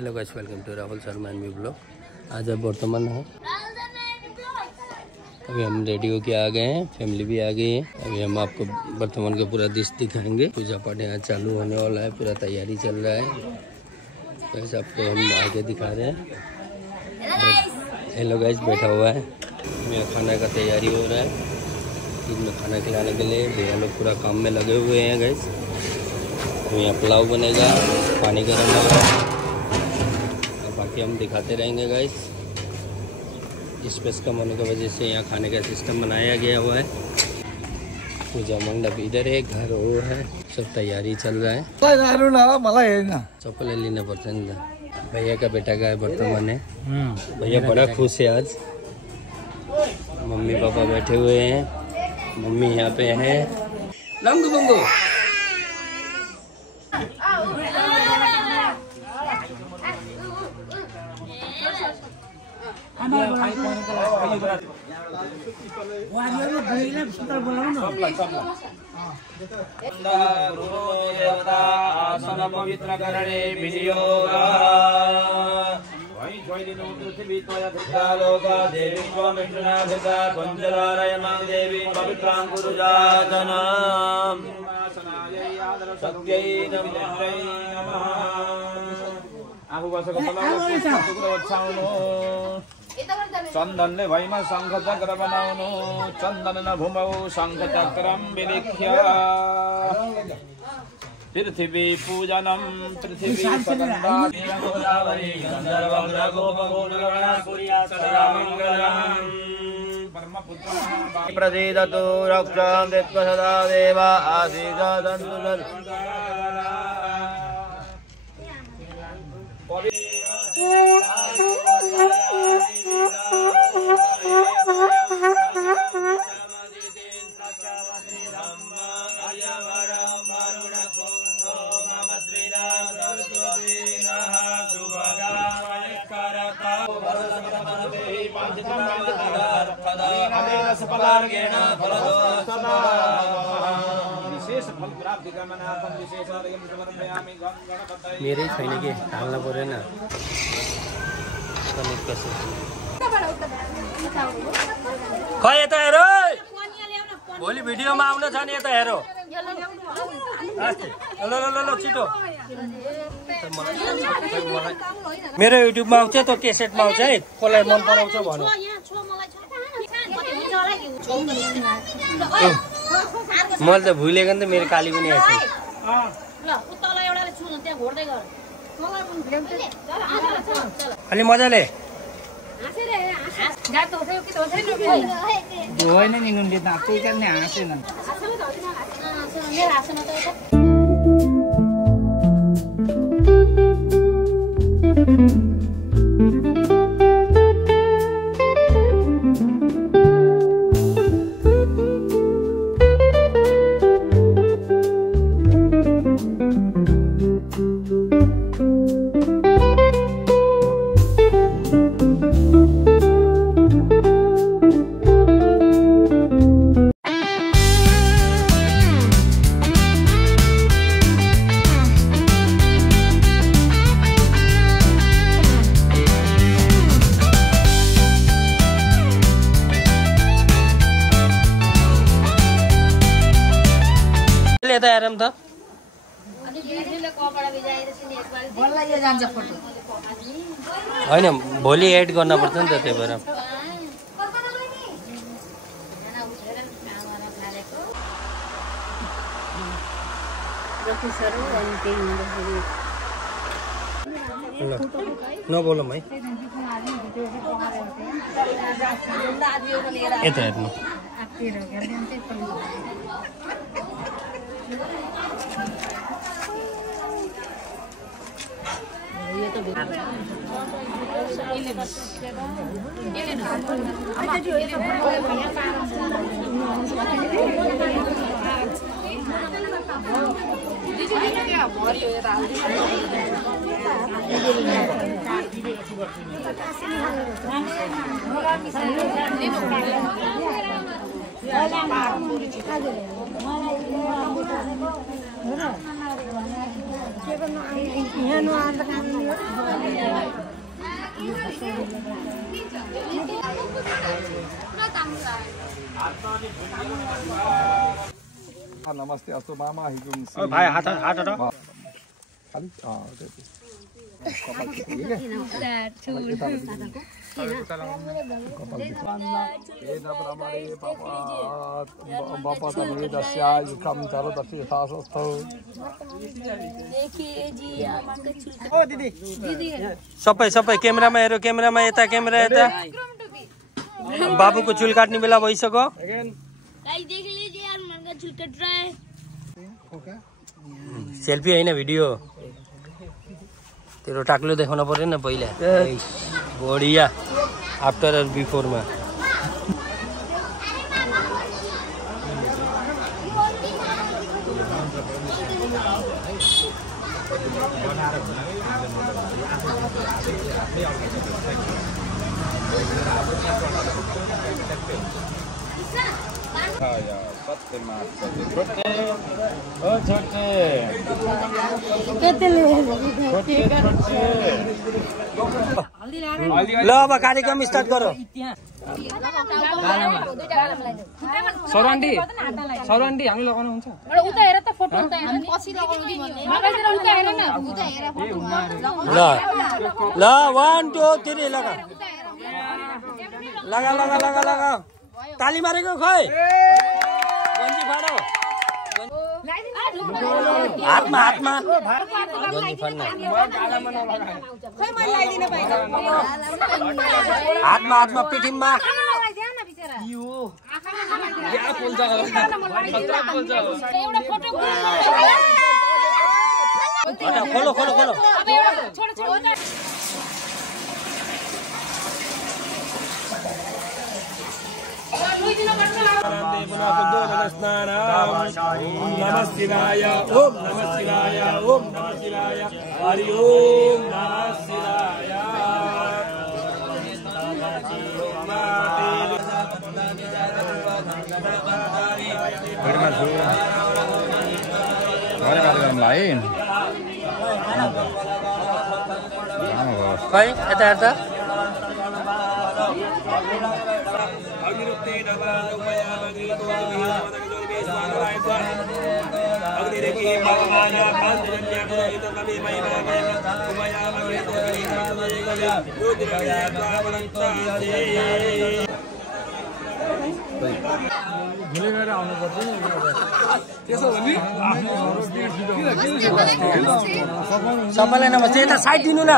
Hello guys, welcome to Rahul Sharma and me blog. आज अब वर्तमान है, अभी हम रेडी होके आ गए हैं, फैमिली भी आ गई है। अभी हम आपको वर्तमान का पूरा दृश्य दिखाएंगे। पूजा पाठ यहाँ चालू होने वाला है, पूरा तैयारी चल रहा है। वैसे आपको हम आगे दिखा रहे हैं। हेलो गाइस, बैठा हुआ है, मेरा खाना का तैयारी हो रहा है। दिन में खाना खिलाने के लिए भैया लोग पूरा काम में लगे हुए हैं गाइस। यहाँ पुलाव बनेगा, पानी गर्म होगा, बाकी हम दिखाते रहेंगे गाइस। स्पेस कम होने की वजह से यहाँ खाने का सिस्टम बनाया गया हुआ है। पूजा मंडप इधर है, घर वो है, सब तैयारी चल रहा है। चप्पल लेना पड़ता है। भैया का बेटा का वर्तमान है, भैया बड़ा खुश है आज। मम्मी पापा बैठे हुए हैं, मम्मी यहाँ पे है। लंगू बंगू आसन पवित्र करणे विनियोगा देवी स्वामिष्णुनाभिता पंचदारयमां देवी पवित्रां गुरुजातना सत्यै नमः चंदन ने भैमा शंख चक्र बनाउनु चंदन न भूमौ शंख चक्रम विलिख्य पृथ्वी पूजनम पृथ्वी सगंधावरी गंधर्वं रघुपगोलगणा सदा मंगलम् प्रसीदतु रक्षान्तित्व सदा देवा आसीदन्तु मेरे छैन के हाल्न परेन। खै यता हेर, भोलि भिडियोमा आउन छ नि, यता हेर। ल ल ल छिटो, मेरो युट्युबमा आउँछ त, केसेटमा आउँछ है। कसलाई मन पराउँछ भन। मैले त भुलेको नि त, मेरो काली पनि आएछ। अलि मजाले होइन नि, उनले त त्यही कारण हाँसेन। यता हेरौँ त। होइन, भोलि एड गर्न पर्छ नि त, त्यही भएर। नबोलौँ है, यता हेर्नु। नमस्ते अस्तु मामा हिजुम भाइ हात हटाऊ खाली सबै सबै क्यामेरामा हेर क्यामेरामा यता क्यामेरा यता बाबुको चुल काट्ने बेला भइसक्यो सेल्फी होइन भिडियो तेरो टाक्लो देखाउन पर्यो नि पहिला बढिया आफ्टर र बिफोरमा ल अब कार्यक्रम स्टार्ट गरौ सरवान्डी हामी लगाउनु हुन्छ उता हेर त फोटो उता हेर पछि लगाउनु भन्ने लगाइदिएर उता हेर न उता हेर फोटो ल ल 1 2 3 लगा लगा लगा लगा लगा ताली मारेको खै गन्जी फाडो हातमा हातमा गन्जी फाड्न खै मैले लाइदिन पाइन हातमा हातमा पिठिममा खोलो खोलो खोलो नमः शिवाय ओम नमः शिवाय ओम नमः शिवाय हरि ओम नमः शिवाय lain. खै यता हेर्दा सबैलाई नमस्ते यता साइड दिनु न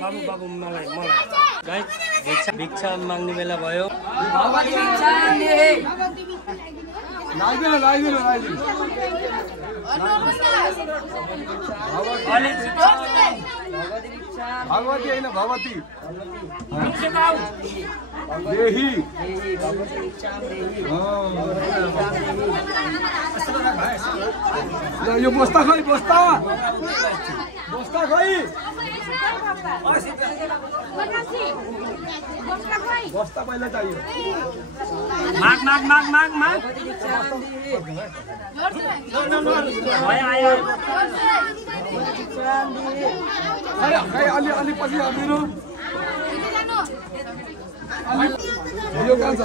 बाबु बाबु मलाई गाइस भिक्षा माग्ने बेला भयो भगवती होइन भगवती देही यो बस्ता खै बस्ता खै बस्ता पहिला चाहियो माग माग माग माग माग अलि अलि पछि हालिदिनु यो कहाँ छ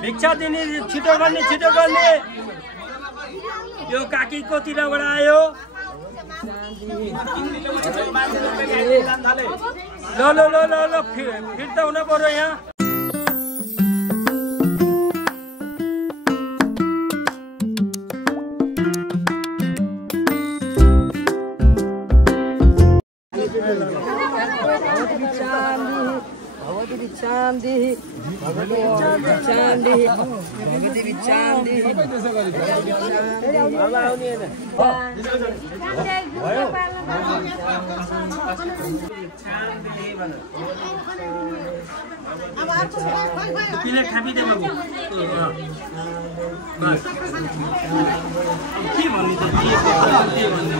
भिक्षा दिने छिटो गर्ने यो काकीको तिरबाट आयो ल फिर्ता हुन पर्यो यहाँ प्लेट खापिदे बाबु बस के भन्नु त के भन्नु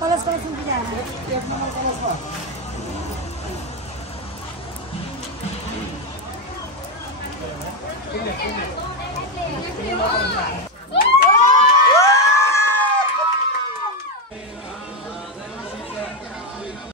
कलश